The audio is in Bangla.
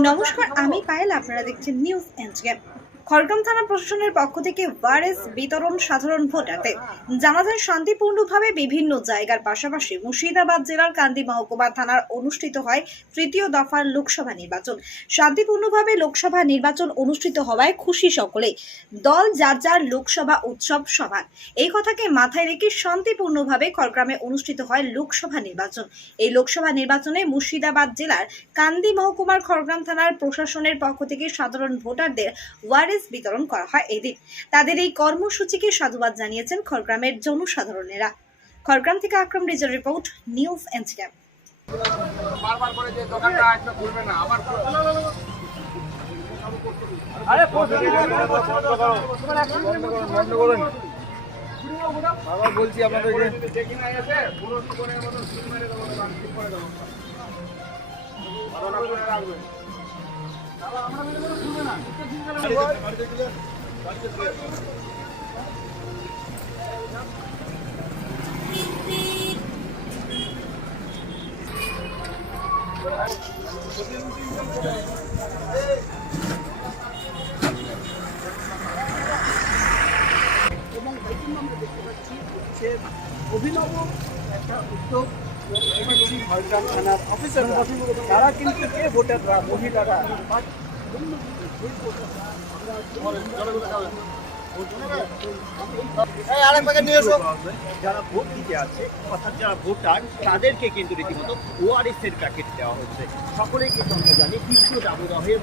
নমস্কার আমি পায়েল আপনারা দেখছেন নিউজ এনজিএম খড়গ্রাম থানা প্রশাসনের পক্ষ থেকে ওয়ারেস বিতরণ সাধারণ ভোটারদের জানা যায় শান্তিপূর্ণভাবে বিভিন্ন জায়গার পাশাপাশি মুর্শিদাবাদ জেলার কান্দি মহকুমা থানার অনুষ্ঠিত হয় তৃতীয় দফার লোকসভা নির্বাচন। শান্তিপূর্ণভাবে লোকসভা নির্বাচন অনুষ্ঠিত হওয়ায় খুশি সকলে দল যার যার লোকসভা উৎসব সমান। এই কথাকে মাথায় রেখে শান্তিপূর্ণভাবে খড়গ্রামে অনুষ্ঠিত হয় লোকসভা নির্বাচন। এই লোকসভা নির্বাচনে মুর্শিদাবাদ জেলার কান্দি মহকুমার খড়গ্রাম থানার প্রশাসনের পক্ষ থেকে সাধারণ ভোটারদের ওয়ারেস বিতরণ করা হয় এদিন তাদের এই কর্মসূচিকে সাধুবাদ জানিয়েছেন খড়গ্রামের জনসাধারণেরা। খড়গ্রাম থেকে আকরম রিজার রিপোর্ট নিউজ এনজিএম বারবার করে যে দোকানটা একটা খুলবে না আবার আরে প্রশ্ন বন্ধ করুন আবার বলছি আপনাদেরকে দেখি এবং এই আমরা দেখতে পাচ্ছি যে অভিনব একটা উদ্যোগ ঝড়গ্রাম থানার অফিসাররা তারা কিন্তু যে ভোটাররা, মহিলারা? যারা ভোট দিতে আছে, অর্থাৎ যারা তাদেরকে কিন্তু রীতিমতো ওআরএস এর প্যাকেট দেওয়া হচ্ছে। সকলেই কিন্তু আমরা জানি তীব্র দাবদাহে